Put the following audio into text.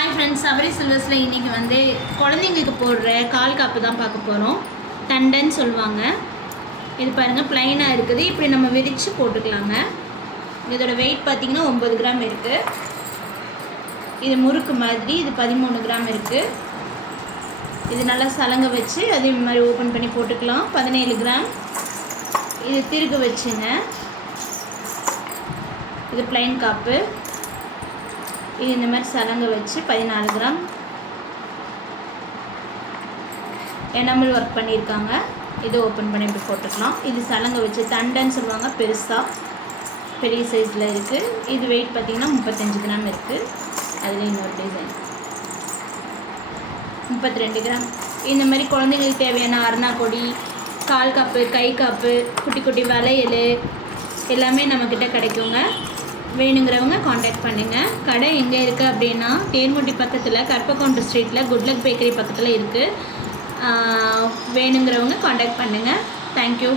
Hi friends, Sabari சில்வர்ஸில் இன்றைக்கி வந்து குழந்தைங்களுக்கு போடுற கால் காப்பு தான் பார்க்க போகிறோம். தண்டைன்னு சொல்லுவாங்க. இது பாருங்கள், ப்ளைனாக இருக்குது. இப்படி நம்ம விரித்து போட்டுக்கலாங்க. இதோட வெயிட் பார்த்திங்கன்னா 9 கிராம் இருக்குது. இது முறுக்கு மாதிரி, இது 13 கிராம் இருக்குது. இது நல்லா சலங்க வச்சு அதே மாதிரி ஓப்பன் பண்ணி போட்டுக்கலாம். 17 கிராம். இது திருகு வச்சுங்க. இது ப்ளைன் காப்பு. இது இந்த மாதிரி சலங்க வச்சு 14 கிராம் எனாமல் ஒர்க் பண்ணியிருக்காங்க. இது ஓப்பன் பண்ணி இப்படி போட்டுக்கலாம். இது சலங்க வச்சு தண்டைன்னு சொல்லுவாங்க. பெரிய சைஸில் இருக்குது. இது வெயிட் பார்த்திங்கன்னா 35 கிராம் இருக்குது. அதில் இன்னொரு டிசைன் 32 கிராம். இந்த மாதிரி குழந்தைங்களுக்கு தேவையான அருணா கொடி, கால் காப்பு, கை காப்பு, குட்டி குட்டி வளையல் எல்லாமே நம்மக்கிட்ட கிடைக்குங்க. வேணுங்கிறவங்க காண்டாக்ட் பண்ணுங்கள். கடை எங்கே இருக்குது அப்படின்னா தேன்முட்டி பக்கத்தில் கற்பகவுண்டர் ஸ்ட்ரீட்டில் குட்லக் பேக்கரி பக்கத்தில் இருக்குது. வேணுங்கிறவங்க காண்டாக்ட் பண்ணுங்கள். தேங்க்யூ.